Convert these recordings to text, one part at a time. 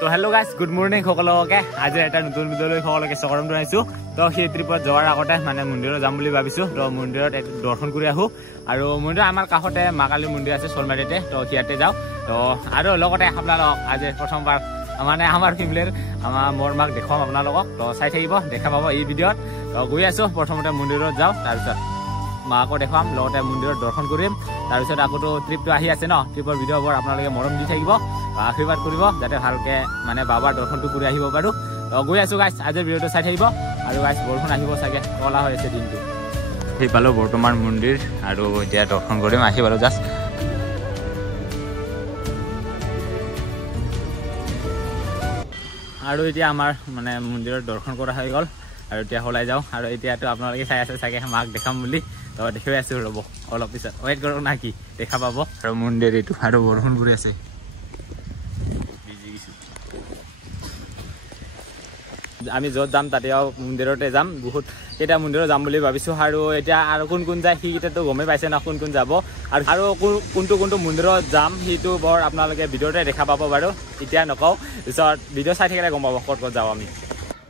তো hello' guys good morning সকলোকে আজি এটা নতুন ভিডিঅ'লৈ সকলোকে স্বাগতম জনাইছোঁ তো সেই ট্ৰিপত যোৱাৰ আগতে মানে মন্দিৰত যাম বুলি ভাবিছোঁ তো মন্দিৰত দৰ্শন কৰি আহোঁ আৰু মন্দিৰত আমাৰ কাষতে মা কালী মন্দিৰ আছে শ'লমাৰীতে তো সিয়াতে যাওঁ তো আৰু লগতে আপোনালোকক আজি প্ৰথমবাৰ মানে আমাৰ ফেমিলিৰ মোৰ মাক দেখুৱাম আপোনালোকক তো চাই থাকিব দেখা পাব এই ভিডিঅ'ত তো গৈ আছোঁ প্ৰথমতে মন্দিৰত যাওঁ তাৰপিছত মাকো দেখুৱাম লগতে মন্দিৰত দৰ্শন কৰিম তাৰপিছত আকৌ ট্ৰিপটো আহি আছে ন ট্ৰিপৰ ভিডিঅ'বোৰ আপোনালোকে মৰম দি থাকিব আশীৰ্বাদ কৰিব যাতে ভালকৈ মানে বাবাৰ দৰ্শনটো কৰি আহিব পাৰোঁ তো গৈ আছোঁ গাইজ আজিৰ ভিডিঅ'টো চাই থাকিব আৰু গাইজ বৰষুণ আহিব চাগে ক'লা হৈ আছে দিনটো আহি পালোঁ বৰ্তমান মন্দিৰ আৰু এতিয়া দৰ্শন কৰিম আহি পালোঁ জাষ্ট আৰু এতিয়া আমাৰ মানে মন্দিৰত দৰ্শন কৰা হৈ গ'ল আৰু এতিয়া ওলাই যাওঁ আৰু এতিয়াতো আপোনালোকে চাই আছে চাগে মাক দেখাম বুলি তো দেখুৱাই আছোঁ ৰ'ব অলপ পিছত ৱেইট কৰক না কি দেখা পাব আৰু মন্দিৰ এইটো আৰু বৰষুণ পৰি আছে আমি য'ত যাম তাতেও মন্দিৰতে যাম বহুত কেইটা মন্দিৰত যাম বুলি ভাবিছোঁ আৰু এতিয়া আৰু কোন কোন যায় সেইকেইটাতো গমেই পাইছে না কোন কোন যাব আৰু কোনটো মন্দিৰত যাম সেইটো বৰ আপোনালোকে ভিডিঅ'তে দেখা পাব বাৰু এতিয়া নকওঁ পিছত ভিডিঅ' চাই থাকিলে গম পাব ক'ত যাওঁ আমি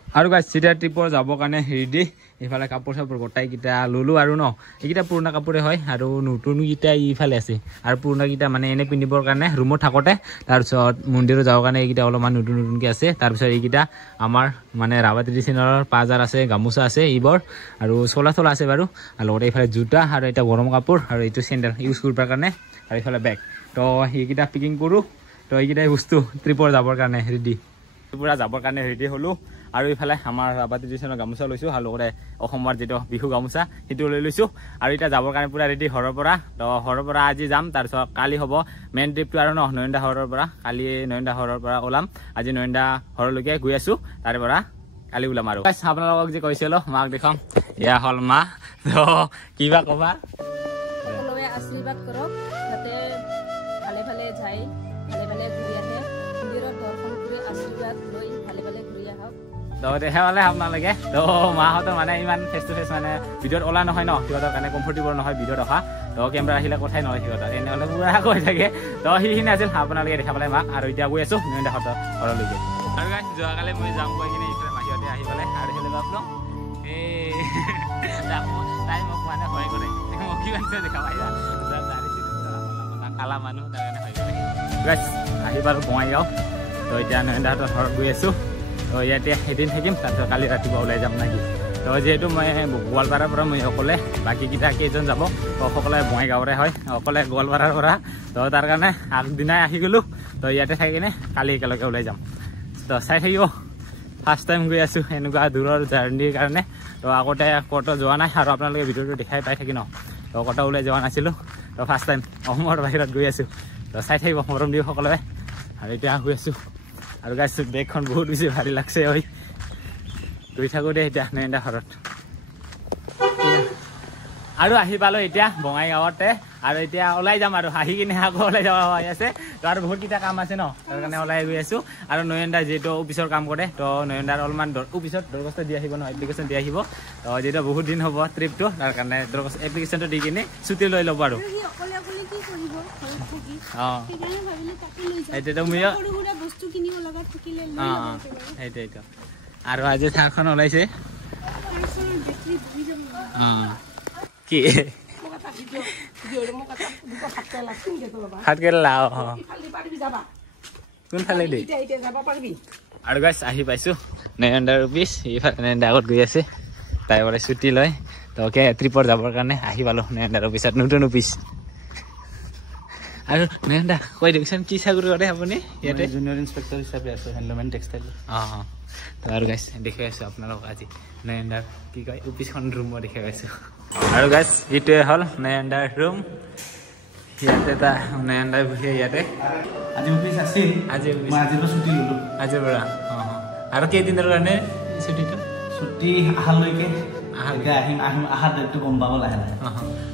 আৰু গাইজ চিটা ট্ৰিপৰ যাবৰ কাৰণে ৰেডি এইফালে কাপোৰ চাপোৰ গোটাইকেইটা ল'লোঁ আৰু ন এইকেইটা পুৰণা কাপোৰে হয় আৰু নতুনকেইটা ইফালে আছে আৰু পুৰণাকেইটা মানে এনেই পিন্ধিবৰ কাৰণে ৰুমত থাকোঁতে তাৰপিছত মন্দিৰত যাবৰ কাৰণে এইকেইটা অলপমান নতুনকৈ আছে তাৰপিছত এইকেইটা আমাৰ মানে ৰাভা ট্ৰেডিশ্যনেলৰ পাজাৰ আছে গামোচা আছে এইবোৰ আৰু চোলা চোলা আছে বাৰু আৰু লগতে এইফালে জোতা আৰু এটা গৰম কাপোৰ আৰু এইটো চেণ্ডেল ইউজ কৰিবৰ কাৰণে আৰু এইফালে বেগ তো এইকেইটা পেকিং কৰোঁ তো এইকেইটাই বস্তু ট্ৰিপৰ যাবৰ কাৰণে ৰেডি পুৰা যাবৰ কাৰণে ৰেডি হ'লোঁ আৰু ইফালে আমাৰ ৰাভা ট্ৰেডিশ্যনেল গামোচা লৈছোঁ আৰু লগতে অসমৰ যিটো বিহু গামোচা সেইটো লৈ লৈছোঁ আৰু এতিয়া যাবৰ কাৰণে পুৰা ৰেডি ঘৰৰ পৰা তো ঘৰৰ পৰা আজি যাম তাৰপিছত কালি হ'ব মেইন ট্ৰিপটো আৰু নয়নদা ঘৰৰ পৰা কালি নয়নদা ঘৰৰ পৰা ওলাম আজি নয়নদা ঘৰলৈকে গৈ আছোঁ তাৰে পৰা কালি ওলাম আৰু আপোনালোকক যে কৈছিলোঁ মাক দেখাম এয়া হ'ল মা তো কিবা ক'বা সকলোৱে আশীৰ্বাদ কৰক যাতে ভালে ভালে যায় ভালে ভালে ঘূৰি আহে মন্দিৰত দৰ্শন কৰি আশীৰ্বাদ লৈ ভালে ভালে ঘূৰি আহক তো দেখা পালে আপোনালোকে তো মাহঁতৰ মানে ইমান ফেচ টু ফেচ মানে ভিডিঅ'ত ওলা নহয় ন সিহঁতৰ কাৰণে কমফৰ্টেবল নহয় ভিডিঅ'ত অহা তো কেমেৰা আহিলে কথাই নহয় সিহঁতৰ এনেহ'লে পুৰা কৈ থাকে তো সেইখিনি আছিল আপোনালোকে দেখা পালে মাক আৰু এতিয়া গৈ আছোঁ নয়নদাহঁতৰ ঘৰলৈকে আৰু যোৱাকালি মই যাম কৈ কিনে এইফালে মাহীহঁতে আহি পেলাই আৰু সেইলৈ ভাবলোঁ তাই মোক মানে ভয় কৰে মোক কি আছে দেখা পাই কালা মানুহ তাৰ কাৰণে ভয় কৰে আহি পালোঁ বঙাইগাঁও তো এতিয়া নয়নদাহঁতৰ ঘৰত গৈ আছোঁ তো ইয়াতে এদিন থাকিম তাৰপিছত কালি ৰাতিপুৱা ওলাই যাম নেকি তো যিহেতু মই গোৱালপাৰাৰ পৰা মই অকলে বাকীকেইটা কেইজন যাব তো সকলোৱে বঙাইগাঁৱৰে হয় অকলে গোৱালপাৰাৰ পৰা তো তাৰ কাৰণে আগদিনাই আহি গ'লোঁ তো ইয়াতে থাকি কিনে কালি একেলগে ওলাই যাম তো চাই থাকিব ফাৰ্ষ্ট টাইম গৈ আছোঁ এনেকুৱা দূৰৰ জাৰ্ণিৰ কাৰণে তো আগতে ক'তো যোৱা নাই আৰু আপোনালোকে ভিডিঅ'টো দেখাই পাই থাকি ন তো ক'তো ওলাই যোৱা নাছিলোঁ তো ফাৰ্ষ্ট টাইম অসমৰ বাহিৰত গৈ আছোঁ তো চাই থাকিব মৰম দিওঁ সকলোৱে আৰু এতিয়া গৈ আছোঁ আৰু গাইজ বেগখন বহুত বেছি ভাৰী লাগছে ঐ গৈ থাকোঁ দে এতিয়া নয়নদা ঘৰত আৰু আহি পালোঁ এতিয়া বঙাইগাঁৱতে আৰু এতিয়া ওলাই যাম আৰু আহি কিনে আকৌ ওলাই যাব হৈ আছে তো আৰু বহুতকেইটা কাম আছে ন তাৰ কাৰণে ওলাই গৈ আছোঁ আৰু নয়নদা যিহেতু অফিচৰ কাম কৰে তো নয়নদাৰ অলপমান অফিচত দৰখাস্ত দি আহিব ন এপ্লিকেশ্যন দি আহিব তো যিহেতু বহুত দিন হ'ব ট্ৰিপটো তাৰ কাৰণে এপ্লিকেশ্যনটো দি কিনে ছুটি লৈ ল'ব আৰু অঁ এতিয়াতো ময়ো অঁ সেইটোৱেইটো আৰু আজি থাৰখন ওলাইছে অঁ কি ভাতকেৰেলা অঁ কোনফালে দেই আৰু গাইজ আহি পাইছোঁ নয়নদাৰ অফিচ এইফালে নয়নদা আগত গৈ আছে তাই পৰা ছুটি লয় তো ট্ৰিপত যাবৰ কাৰণে আহি পালোঁ নয়নদাৰ অফিচত নতুন অফিচ আৰু নয়নদা কৈ দিয়কচোন কি চাকৰি কৰে আপুনি ইয়াতে জুনিয়ৰ ইনস্পেক্টৰ হিচাপে আছোঁ হেণ্ডলুম এণ্ড টেক্সটাইল অঁ তো আৰু গাইজ দেখুৱাই আছোঁ আপোনালোক আজি নয়নদাৰ কি কয় অফিচখন ৰুম মই দেখাই পাইছোঁ আৰু গাইজ এইটোৱে হ'ল নয়নদাৰ ৰুম ইয়াতে এটা নয়নদাই বহি ইয়াতে আজি অফিচ আছিল আজি আজিৰ ছুটি ল'লোঁ আজিৰ পৰা অঁ আৰু কেইদিনৰ কাৰণে ছুটিটো ছুটি আহালৈকে এতিয়া আহিম অহাৰ ডেটটো গম পাব লাহে লাহে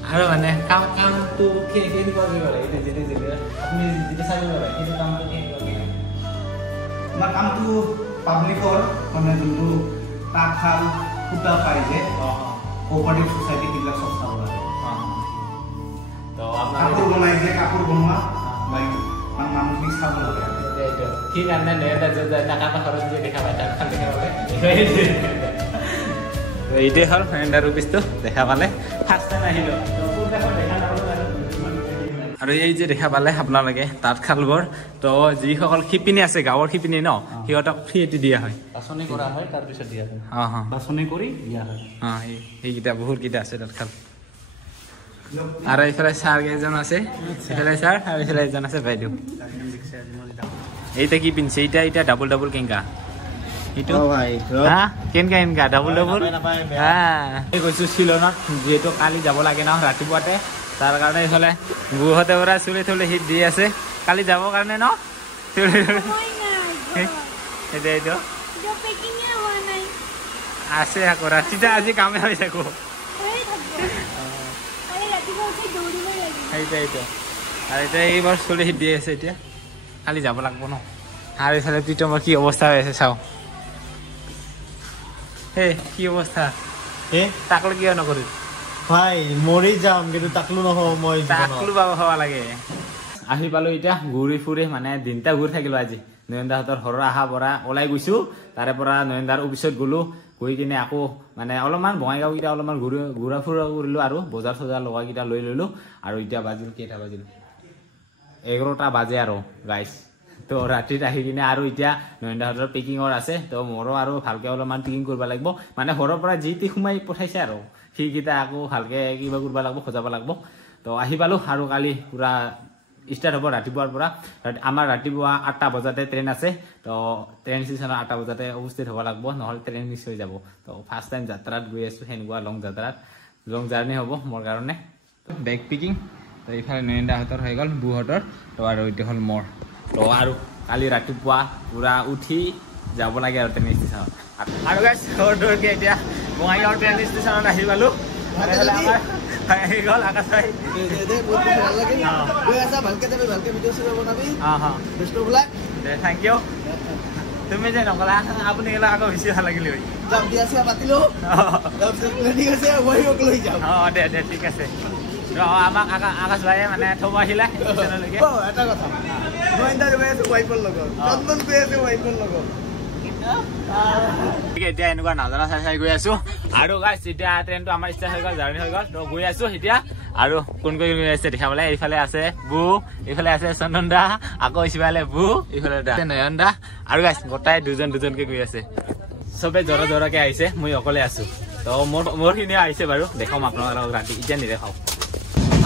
আৰু মানে কামটো কেনেকুৱা কৰিব লাগে এইটো যিটো আপুনি যিটো চাব লাগে সেইটো কামটো কেনেকুৱা আমাৰ কামটো পাব্লিকৰ মানে যোনটো তাঁতশাল সূতা পাই যে কোঅপাৰেটিভ ছ'চাইটি সেইবিলাক চব চাব লাগে কাপোৰ বনাই যে কাপোৰ বনোৱা মানসিক চাব লাগে ঠিক আছে নয়নদা য'ত যায় টাকা খৰচ দিয়ে দেখা পায় তাতখন দেখা পালে এইটোৱে হ'ল নয়নদাৰ অফিচটো দেখা পালে ফাৰ্ষ্ট টাইম আহিলোঁ আৰু এই যে দেখা পালে আপোনালোকে তাঁতশালবোৰ তো যিসকল শিপিনী আছে গাঁৱৰ শিপিনী ন সিহঁতক ফ্ৰীতে দিয়া হয় বাছনি কৰা হয় তাৰপিছত দিয়া হয় বাছনি কৰি দিয়া হয় সেইকেইটা বহুতকেইটা আছে তাঁতশাল আৰু এইফালে ছাৰ কেইজন আছে এইফালে ছাৰ আৰু এইফালে এজন আছে বাইদেউ এইটা কি পিন্ধিছে এতিয়া ডাবল ডাবল কেংকা এইটো কেনেকা কেনেকা ডাবল ডাবল গৈছোঁ শ্বিলঙত যিহেতু কালি যাব লাগে ন ৰাতিপুৱাতে তাৰ কাৰণে এইফালে গুহঁতে পৰা চুলি থুলি হিট দি আছে কালি যাবৰ কাৰণে ন এইটো আছে আকৌ ৰাতিতে আজি কামে হৈ থাকো সেইটোৱেইটো আৰু এতিয়া এইবাৰ চুলি হিট দি আছে এতিয়া কালি যাব লাগিব ন আৰু এইফালে প্ৰীতমৰ কি অৱস্থা হৈ আছে চাওঁ হে কি অৱস্থা তাকলৈ কিয় নকৰি ভাই মৰি যাম কিন্তু তাকলো নহ'ব মই তাকলো পাব হ'ব লাগে আহি পালোঁ এতিয়া ঘূৰি ফুৰি মানে দিনটা ঘূৰি থাকিলোঁ আজি নয়নদাহঁতৰ ঘৰৰ অহাৰ পৰা ওলাই গৈছোঁ তাৰে পৰা নয়নদাৰ অফিচত গ'লোঁ গৈ কিনে আকৌ মানে অলপমান বঙাইগাঁওকেইটা অলপমান ঘূৰা ফুৰা কৰিলোঁ আৰু বজাৰ চজাৰ লগাকেইটা লৈ ল'লোঁ আৰু এতিয়া বাজিল কেইটা বাজিল 11টা বাজে আৰু গাইছ তো ৰাতিত আহি কিনে আৰু এতিয়া নয়নদাহঁতৰ পেকিঙৰ আছে তো মোৰো আৰু ভালকৈ অলপমান পেকিং কৰিব লাগিব মানে ঘৰৰ পৰা যি টি সোমাই পঠাইছে আৰু সেইকেইটা আকৌ ভালকৈ কিবা কৰিব লাগিব সজাব লাগিব তো আহি পালোঁ আৰু কালি পূৰা ষ্টাৰ্ট হ'ব ৰাতিপুৱাৰ পৰা আমাৰ ৰাতিপুৱা 8টা বজাতে ট্ৰেইন আছে তো ট্ৰেইন ষ্টেচনত 8টা বজাতে উপস্থিত হ'ব লাগিব নহ'লে ট্ৰেইন মিছ হৈ যাব তো ফাৰ্ষ্ট টাইম যাত্ৰাত গৈ আছোঁ সেনেকুৱা লং জাৰ্ণি হ'ব মোৰ কাৰণে বেগ পেকিং তো এইফালে নয়নদাহঁতৰ হৈ গ'ল বুহঁতৰ তো আৰু এইটো হ'ল মোৰ তো আৰু কালি ৰাতিপুৱা পূৰা উঠি যাব লাগে আৰু ট্ৰেইন ষ্টেচনত আৰু গাইছ দৌৰকৈ এতিয়া বঙাইগাঁও ট্ৰেইন ষ্টেচনত আহি পালোঁ আহি গ'ল আকাশ ভাই থেংক ইউ তুমি যে নকলা আপুনি গ'লে আকৌ বেছি ভাল লাগিলে দে ঠিক আছে আমাক আকাশ ভাইয়ে মানে থব আহিলে এতিয়া এনেকুৱা নাজানা চাই গৈ আছো আৰু গাইছ এতিয়া ট্ৰেইনটো আমাৰ ষ্টাৰ্ট হৈ গ'ল জাৰ্ণি হৈ গ'ল তো গৈ আছো এতিয়া আৰু কোন গৈ আছে দেখাবলে এইফালে আছে বু এইফালে আছে চন্দন দা আকৌ ইফালে বু এইফালে নয়ন দা আৰু গাইছ গোটাই দুজনকে গৈ আছে চবে জৰাকে আহিছে মই অকলে আছো তো মোৰখিনিও আহিছে বাৰু দেখাম আপোনালোকক ৰাতি এতিয়া নেদেখাওঁ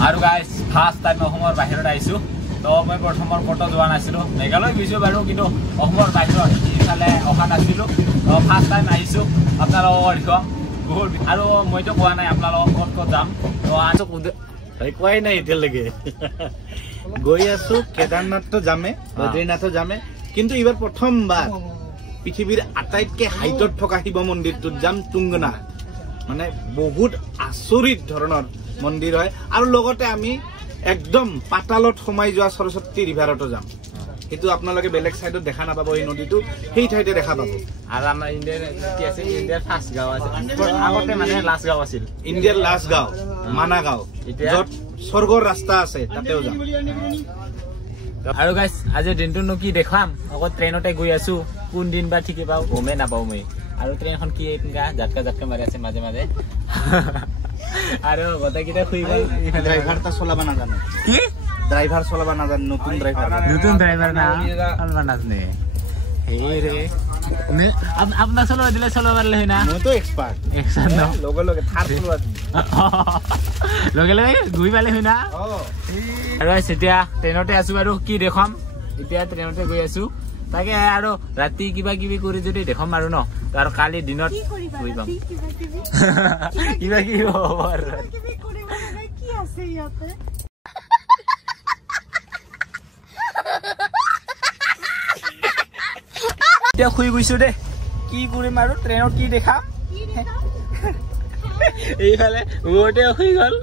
আৰু গাইছ ফাৰ্ষ্ট টাইম অসমৰ বাহিৰত আহিছো তো মই প্ৰথমৰ ক'তো যোৱা নাছিলোঁ মেঘালয় গৈছোঁ বাৰু কিন্তু অসমৰ বাহিৰত ইফালে অহা নাছিলোঁ তো ফাৰ্ষ্ট টাইম আহিছোঁ আপোনালোকক দেখুৱাম বহুত আৰু মইতো কোৱা নাই আপোনালোকক ক'ত যাম তো আছো কোৱাই নাই এতিয়ালৈকে গৈ আছো কেদাৰনাথটো যামে বদ্ৰীনাথো যামে কিন্তু এইবাৰ প্ৰথমবাৰ পৃথিৱীৰ আটাইতকৈ হাইটত থকা শিৱ মন্দিৰটোত যাম তুংগনাথ মানে বহুত আচৰিত ধৰণৰ মন্দিৰ হয় আৰু লগতে আমি একদম পাতালত সোমাই যোৱা সৰস্বতী ৰিভাৰতো যাম সেইটো আপোনালোকে বেলেগ সাইডত দেখা নাপাব এই নদীটো সেই ঠাইতে দেখা পাব আৰু আমাৰ ইণ্ডিয়াৰ ফাৰ্ষ্ট গাঁও আছে আগতে মানে লাষ্ট গাঁও আছিল ইণ্ডিয়াৰ লাষ্ট গাঁও মানা গাঁও য'ত স্বৰ্গৰ ৰাস্তা আছে তাতেও যাম আৰু গাইছ আজিৰ দিনটোনো কি দেখাম আকৌ ট্ৰেইনতে গৈ আছো কোন দিন বা ঠিকে পাওঁ গমেই নাপাওঁ মই আৰু ট্ৰেইনখন কি এনেকা জাটকা মাৰি আছে মাজে মাজে আৰু গোটেইকেইটা শুই গ'ল ড্ৰাইভাৰ এটা চলাব নাজানে কি ড্ৰাইভাৰ চলাব নাজানে নতুন ড্ৰাইভাৰ না চলাব নাজানে সেই ৰে আপোনাক চলাব দিলে চলাব পাৰিলে হয় না মইতো এক্সপাৰ্ট ন লগে থাৰ চলোৱা লগে ঘূৰি পালে হয় না আৰু এতিয়া ট্ৰেইনতে আছো বাৰু কি দেখাম এতিয়া ট্ৰেইনতে গৈ আছো তাকে আৰু ৰাতি কিবা কিবি কৰি যদি দেখাম আৰু ন আৰু কালি দিনত গৈ পাম কিবা কি হ'ব আৰু এতিয়া শুই গৈছো দেই কি কৰিম আৰু ট্ৰেইনত কি দেখাম এইফালে বহুতে শুই গ'ল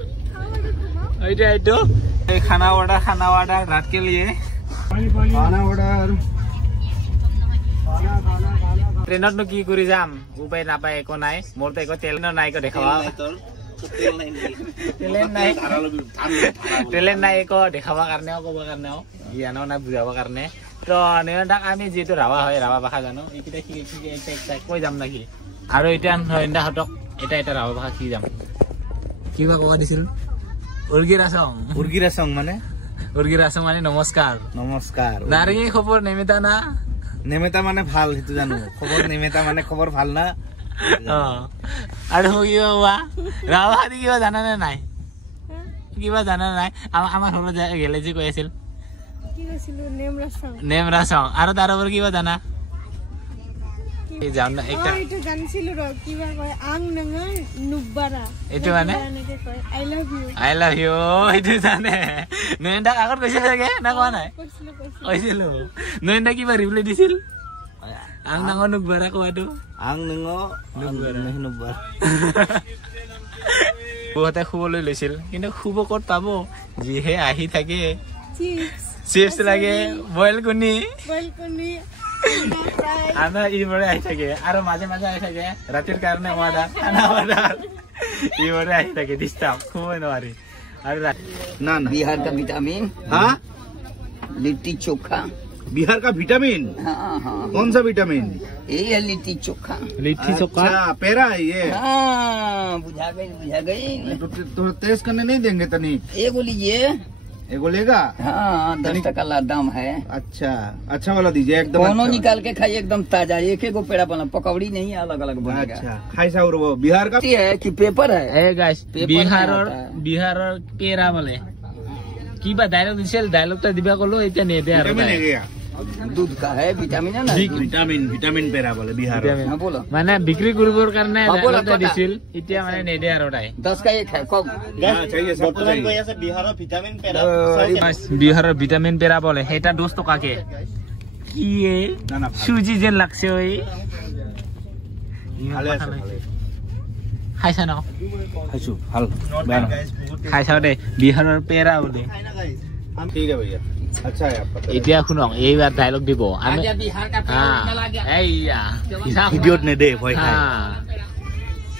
এইটো এই খানা অৰ্ডাৰ ৰাত কে লিয়ে ট্ৰেইনতনো কি কৰি যাম উপায় নাপায় একো নাই মোৰতো একো তেল নাই একো দেখাবা টেলেণ্ট নাই একো দেখাবৰ কাৰণেও ক'বৰ কাৰণেও জ্ঞানো নাই বুজাবৰ কাৰণে তো নয়নদাক আমি যিহেতু ৰাভা হয় ৰাভা ভাষা জানো এইকেইটা শিকি কৈ যাম নাকি আৰু এতিয়া নয়নদাহঁতক এটা ৰাভা ভাষা শিকি যাম কিবা ক'ব দিছিল উৰ্গিৰাচং মানে নমস্কাৰ নাৰেঙি খবৰ নেমেতা না নেমেতা মানে ভাল সেইটো জানো খবৰ নেমেতা মানে খবৰ ভাল না আৰু কিবা হোৱা ৰাভা ভাষা কিবা জানানে নাই কিবা জানা নাই আমাৰ ঘৰত গেলে যে কৈ আছিল নেমৰাচং আৰু তাৰ ওপৰত কিবা জানা এইটো মানে আই লাভ ইউ এইটো জানে নয়নদাক আগত কৈছিল চাগে না কোৱা নাই কৈছিলো নয়নদা কিবা ৰিপ্লাই দিছিল আং নাঙ নুকবাৰা কোৱাটো আং নুকবাৰা বহুতে শুবলৈ লৈছিল কিন্তু শুব ক'ত পাব যিহে আহি থাকে চিপছ লাগে বইল কণী আমাৰ ইবোৰে আহি থাকে আৰু মাজে আহি থাকে ৰাতিৰ কাৰণে খানা অৰ্ডাৰ ইবোৰে আহি থাকে ডিষ্টাৰ্ব শুবই নোৱাৰি আৰু না बिहार का विटामिन हाँ लिट्टी चोखा बिहार का विटामिन हाँ कौन सा विटामिन यही है लिट्टी चोखा अच्छा पेरा है ये हाँ बुझा गई तो टेस्ट करने नहीं देंगे तनी एगो लीजिए एगो लेगा हाँ 10 टका दाम है अच्छा वाला दीजिए एकदम दोनों अच्छा निकाल के खाइए एकदम ताजा एक एक पेड़ा बना पकौड़ी नहीं अलग अलग बनेगा अच्छा खाई सा वो बिहार का है कि पेपर है এই গাইস বিহাৰৰ পেৰা বলে কিবা ডায়লগ দিছিল ডায়লগটা দিবা কলো এতিয়া নেদে আৰু दूध का है विटामिन है ना विटामिन पेरा बोले बिहार हाँ बोलो মানে বিক্ৰী কৰিবৰ কাৰণে ডায়লগটা দিছিল এতিয়া মানে নেদে আৰু তাই 10 का एक है कब चाहिए বৰ্তমান কৈ আছে বিহাৰৰ ভিটামিন পেৰা বিহাৰৰ ভিটামিন পেৰা বলে এটা 10 টকাকে কি এ না সুজি যেন লাগছে ওই ভালে আছে খাইছা না খাইছো ভাল বেয়া না খাইছাও দে বিহাৰৰ পেৰা বলে ठीक है भैया अच्छा है आपका এতিয়া শুনক এইবাৰ ডায়লগ দিব আমি बिहार का এইয়া ভিডিওত নেদে ভয় খায়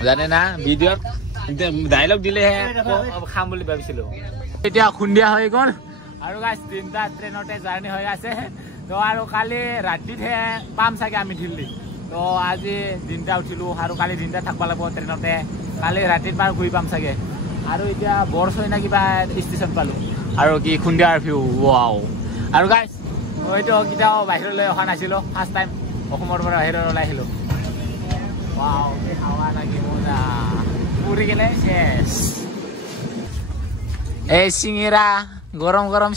জানে না ভিডিওত ডায়লগ দিলেহে খাম বুলি ভাবিছিলো এতিয়া খুন্দিয়া হৈ গ'ল আৰু গাইছ 3টা ট্ৰেইনতে জাৰ্নি হৈ আছে তো আৰু কালি ৰাতিতে পাম চাগে আমি দিল্লী তো আজি দিনটা উঠিলো আৰু কালি দিনটা থাকবা লাগিব ট্ৰেইনতে কালি ৰাতিৰ পাৰ ঘূৰি পাম চাগে আৰু এতিয়া বৰছৈ না কিবা ষ্টেচন পালো আৰু কি খুন্দিয়াৰ ভিউ ৱাও আৰু গাইছ হয়তো কেতিয়াও বাহিৰলৈ অহা নাছিলো ফাৰ্ষ্ট টাইম অসমৰ পৰা বাহিৰলৈ ওলাই আহিলো ৱাও কি হাৱা লাগি মজা পুৰি গেলে শেষ এই চিঙিৰা গৰম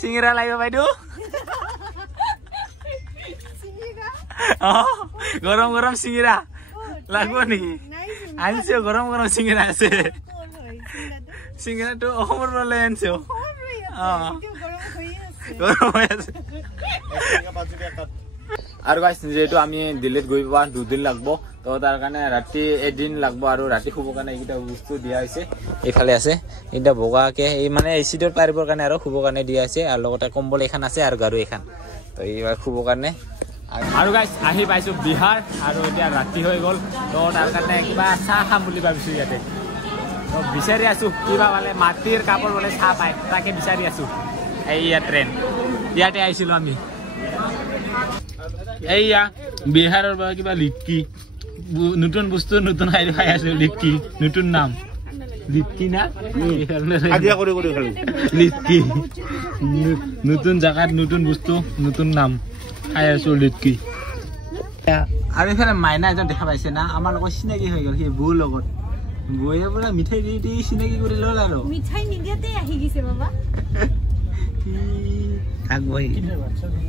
চিঙিৰা লাগিব বাইদেউ গৰম চিঙিৰা লাগব নেকি আনিছো গৰম চিঙিৰা আছে চিঙিৰাটো অসমৰ পৰা লৈ আনিছো আৰু গাইছ যেহেতু আমি দিল্লীত গৈ পোৱা 2 দিন লাগব তো তাৰ কাৰণে ৰাতি এদিন লাগব আৰু ৰাতি শুবৰ কাৰণে এইকেইটা বস্তু দিয়া হৈছে এইফালে আছে এইটা বগাকে এই মানে এচিডৰ পাৰিবৰ কাৰণে আৰু শুবৰ কাৰণে দিয়া আছে আৰু লগতে কম্বল এখন আছে আৰু গাৰু এখন তো এইবাৰ শুবৰ কাৰণে আৰু গাইছ আহি পাইছো বিহাৰ আৰু এতিয়া ৰাতি হৈ গ'ল তো তাৰ কাৰণে কিবা চাহ খাম বুলি ভাবিছো ইয়াতে তো বিচাৰি আছো কিবা মানে মাটিৰ কাপৰ বলে চাহ পায় তাকে বিচাৰি আছো এইয়া ট্ৰেইন ইয়াতে আহিছিলো আমি এইয়া বিহাৰৰ পৰা কিবা লিটকি নতুন বস্তু নতুন খাই আছো লিটকি নতুন নাম লিটকি না আজিয়া কৰি খালো লিটকি নতুন জায়গাত নতুন বস্তু নতুন নাম খাই আছো লিটকি আৰু এফালে মাইনা এজন দেখা পাইছে না আমাৰ লগত চিনাকি হৈ গ'ল সেই বৌৰ লগত বৌয়ে পৰা মিঠাই দি চিনাকি কৰি ল'ল আৰু মিঠাই নিদিয়াতে আহি গৈছে বাবা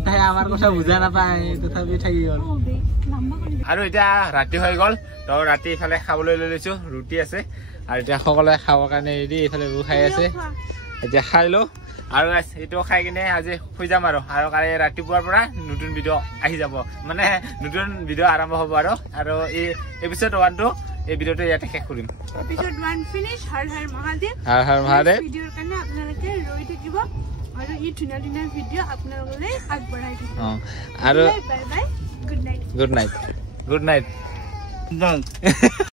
তাই আমাৰ কথা বুজা নাপায় তথাপি থাকি গ'ল আৰু এতিয়া ৰাতি হৈ গ'ল তো ৰাতি ইফালে খাবলৈ লৈ লৈছো ৰুটি আছে আৰু এতিয়া সকলোৱে খাবৰ কাৰণে ৰেডি এইফালে বৌ খাই আছে এতিয়া খাই লওঁ আৰু এইটো খাই কিনে আজি শুই যাম আৰু কালি ৰাতিপুৱাৰ পৰা নতুন ভিডিঅ' আহি যাব মানে নতুন ভিডিঅ' আৰম্ভ হ'ব আৰু এই এপিছড 1টো এই ভিডিঅ'টো ইয়াতে শেষ কৰিম এপিছড 1 ফিনিশ হৰ মহাদেৱ ভিডিঅ'ৰ কাৰণে আপোনালোকে ৰৈ থাকিব আৰু এই ধুনীয়া ভিডিঅ' আপোনালোকলৈ আগবঢ়াই দিব আৰু bye bye good night good night